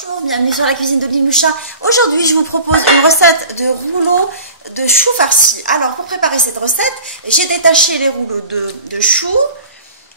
Bonjour, bienvenue sur la cuisine de Bimucha. Aujourd'hui, je vous propose une recette de rouleaux de choux farcis. Alors, pour préparer cette recette, j'ai détaché les rouleaux de choux.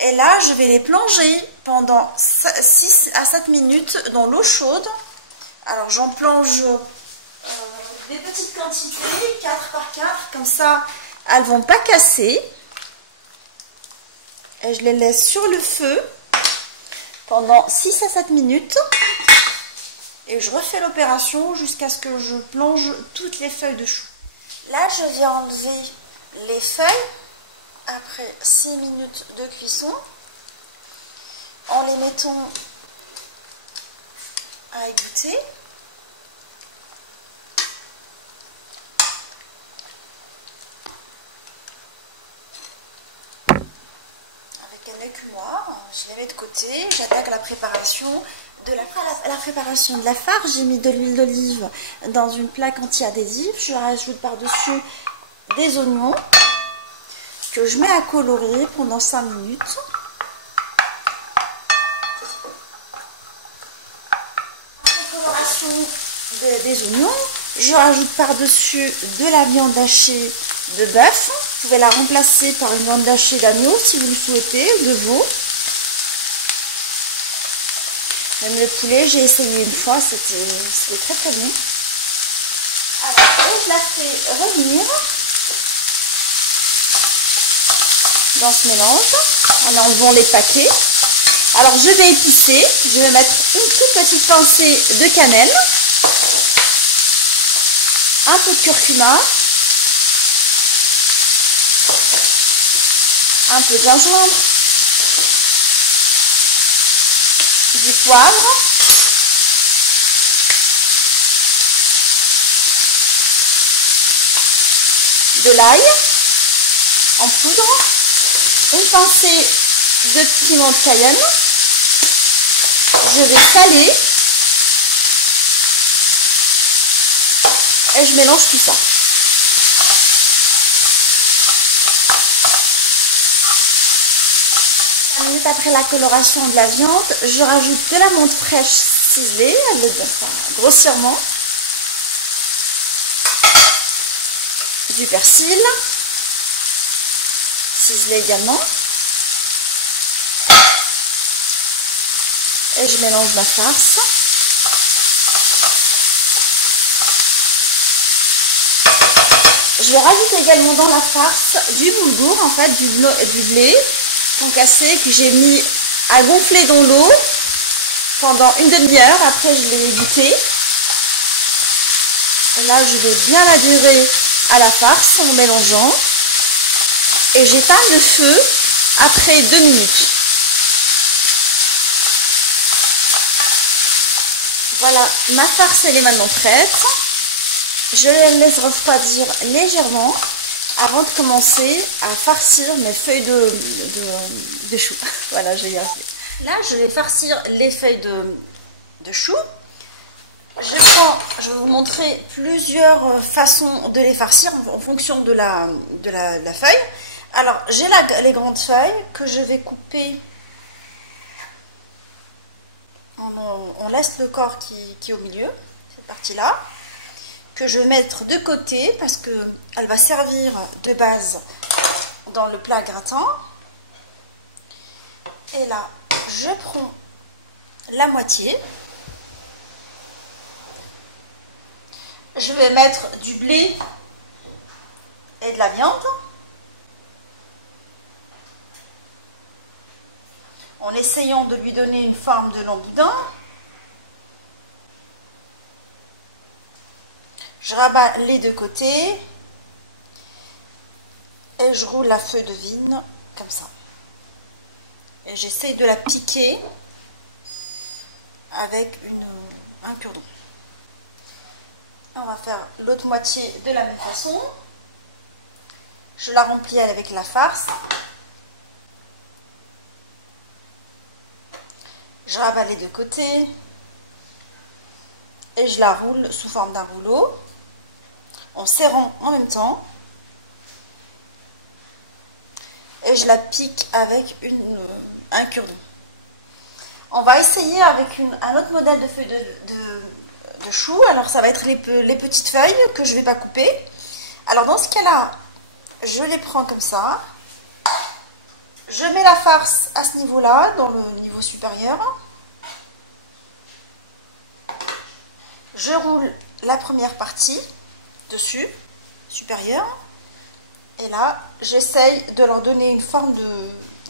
Et là, je vais les plonger pendant 6 à 7 minutes dans l'eau chaude. Alors, j'en plonge des petites quantités, 4 par 4. Comme ça, elles ne vont pas casser. Et je les laisse sur le feu pendant 6 à 7 minutes. Et je refais l'opération jusqu'à ce que je plonge toutes les feuilles de chou. Là, je viens enlever les feuilles après 6 minutes de cuisson en les mettant à égoutter. Avec un écumoire, je les mets de côté. J'attaque la préparation de la farce. J'ai mis de l'huile d'olive dans une plaque anti-adhésive. Je rajoute par-dessus des oignons que je mets à colorer pendant 5 minutes. Après coloration des oignons, je rajoute par-dessus de la viande hachée de bœuf. Vous pouvez la remplacer par une viande hachée d'agneau si vous le souhaitez, ou de veau. Même le poulet, j'ai essayé une fois, c'était très très bon. Alors, je la fais revenir dans ce mélange en enlevant les paquets. Alors, je vais épicer. Je vais mettre une toute petite pincée de cannelle, un peu de curcuma, un peu de gingembre, du poivre, de l'ail en poudre, une pincée de piment de Cayenne. Je vais saler et je mélange tout ça. 5 minutes après la coloration de la viande, je rajoute de la menthe fraîche ciselée, grossièrement, du persil ciselé également, et je mélange ma farce. Je vais rajouter également dans la farce du boulgour, en fait du blé concassé que j'ai mis à gonfler dans l'eau pendant une demi-heure. Après, je l'ai égoutté. Et là, je vais bien l'adhérer à la farce en mélangeant. Et j'éteins le feu après 2 minutes. Voilà, ma farce, elle est maintenant prête. Je la laisse refroidir légèrement avant de commencer à farcir mes feuilles de chou. Voilà, je vais y arriver. Là, je vais farcir les feuilles de chou. Je vais vous montrer plusieurs façons de les farcir en fonction de la feuille. Alors, j'ai les grandes feuilles que je vais couper. On laisse le corps qui est au milieu, cette partie-là, que je vais mettre de côté parce qu'elle va servir de base dans le plat gratin. Et là, je prends la moitié. Je vais mettre du blé et de la viande. En essayant de lui donner une forme de long boudin. Je rabats les deux côtés et je roule la feuille de vigne comme ça. Et j'essaie de la piquer avec un cure-dent. On va faire l'autre moitié de la même façon. Je la remplis avec la farce. Je rabats les deux côtés et je la roule sous forme d'un rouleau en serrant en même temps. Et je la pique avec un cure-dent. On va essayer avec un autre modèle de feuilles de choux. Alors ça va être les petites feuilles que je ne vais pas couper. Alors dans ce cas-là, je les prends comme ça. Je mets la farce à ce niveau-là, dans le niveau supérieur. Je roule la première partie dessus, supérieure. Et là, j'essaye de leur donner une forme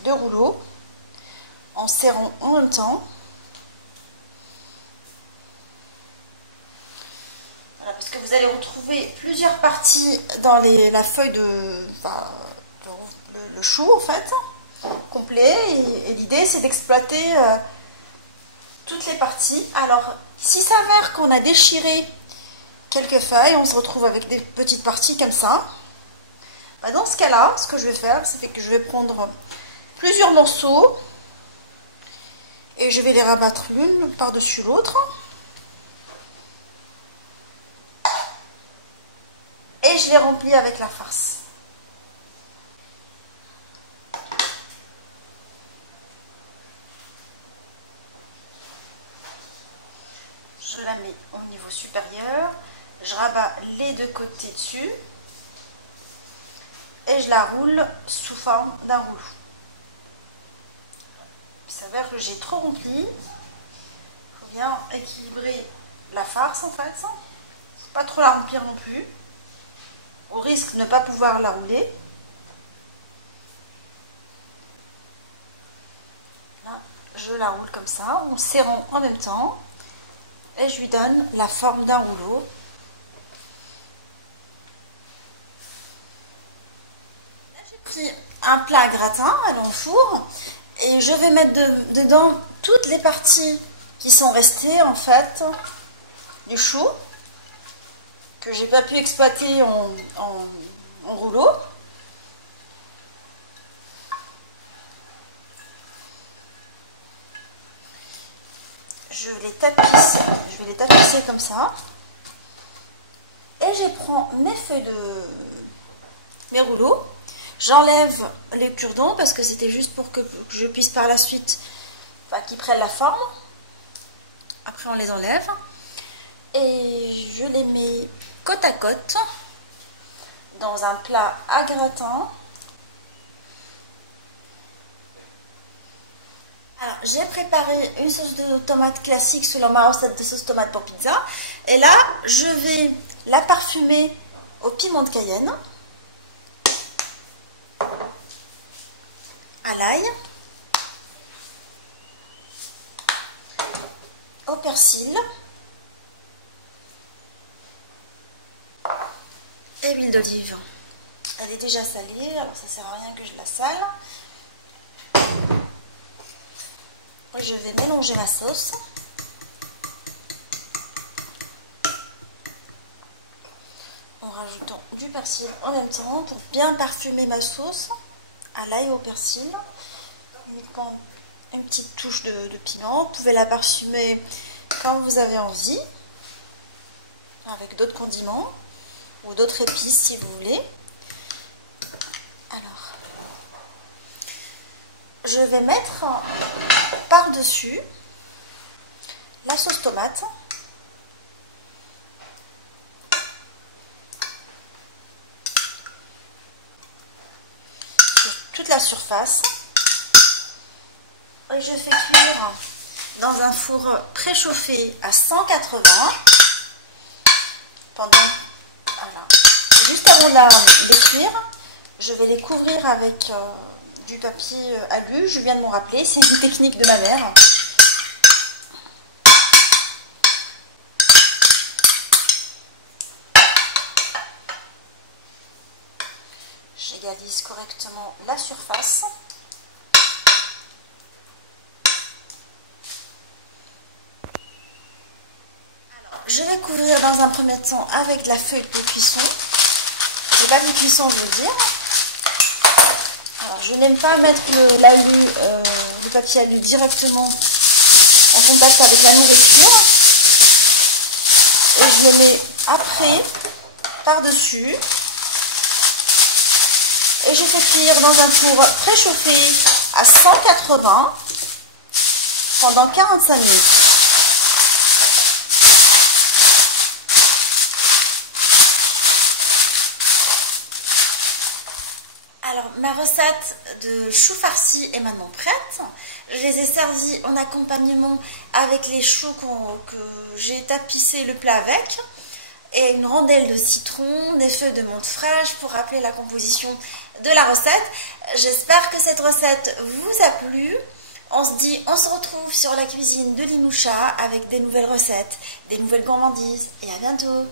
de rouleau en serrant en même temps. Voilà, parce que vous allez retrouver plusieurs parties dans la feuille le chou en fait, complet. Et l'idée c'est d'exploiter toutes les parties. Alors, s'il s'avère qu'on a déchiré quelques feuilles, on se retrouve avec des petites parties comme ça. Dans ce cas-là, ce que je vais faire, c'est que je vais prendre plusieurs morceaux et je vais les rabattre l'une par-dessus l'autre. Et je les remplis avec la farce. Je la mets au niveau supérieur, je rabats les deux côtés dessus et je la roule sous forme d'un rouleau. Il s'avère que j'ai trop rempli. Il faut bien équilibrer la farce en fait. Il ne faut pas trop la remplir non plus, au risque de ne pas pouvoir la rouler. Là, je la roule comme ça, en serrant en même temps. Et je lui donne la forme d'un rouleau. Là, j'ai pris un plat à gratin, dans le four, et je vais mettre dedans toutes les parties qui sont restées en fait du chou que j'ai pas pu exploiter en rouleau. Je vais les tapisser comme ça. Et je prends mes rouleaux. J'enlève les cure-dents parce que c'était juste pour que je puisse par la suite, qu'ils prennent la forme. Après on les enlève. Et je les mets côte à côte dans un plat à gratin. Alors, j'ai préparé une sauce de tomate classique selon ma recette de sauce tomate pour pizza. Et là, je vais la parfumer au piment de Cayenne, à l'ail, au persil et huile d'olive. Elle est déjà salée, alors ça sert à rien que je la sale. Je vais mélanger ma sauce. En rajoutant du persil en même temps pour bien parfumer ma sauce à l'ail et au persil. Uniquement une petite touche de piment. Vous pouvez la parfumer quand vous avez envie, avec d'autres condiments ou d'autres épices si vous voulez. Alors, je vais mettre par-dessus la sauce tomate. Sur toute la surface. Et je fais cuire dans un four préchauffé à 180 pendant, voilà. Juste avant de les cuire, je vais les couvrir avec du papier alu. Je viens de m'en rappeler, c'est une technique de ma mère. J'égalise correctement la surface. Alors, je vais couvrir dans un premier temps avec la feuille de cuisson. Le papier de cuisson, je veux dire. Alors, je n'aime pas mettre le papier alu directement en contact avec la nourriture. Et je le mets après, par-dessus. Et je fais cuire dans un four préchauffé à 180 pendant 45 minutes. Alors, ma recette de choux farcis est maintenant prête. Je les ai servis en accompagnement avec les choux que j'ai tapissé le plat avec. Et une rondelle de citron, des feuilles de menthe fraîche pour rappeler la composition de la recette. J'espère que cette recette vous a plu. On se retrouve sur la cuisine de Linoucha avec des nouvelles recettes, des nouvelles gourmandises et à bientôt.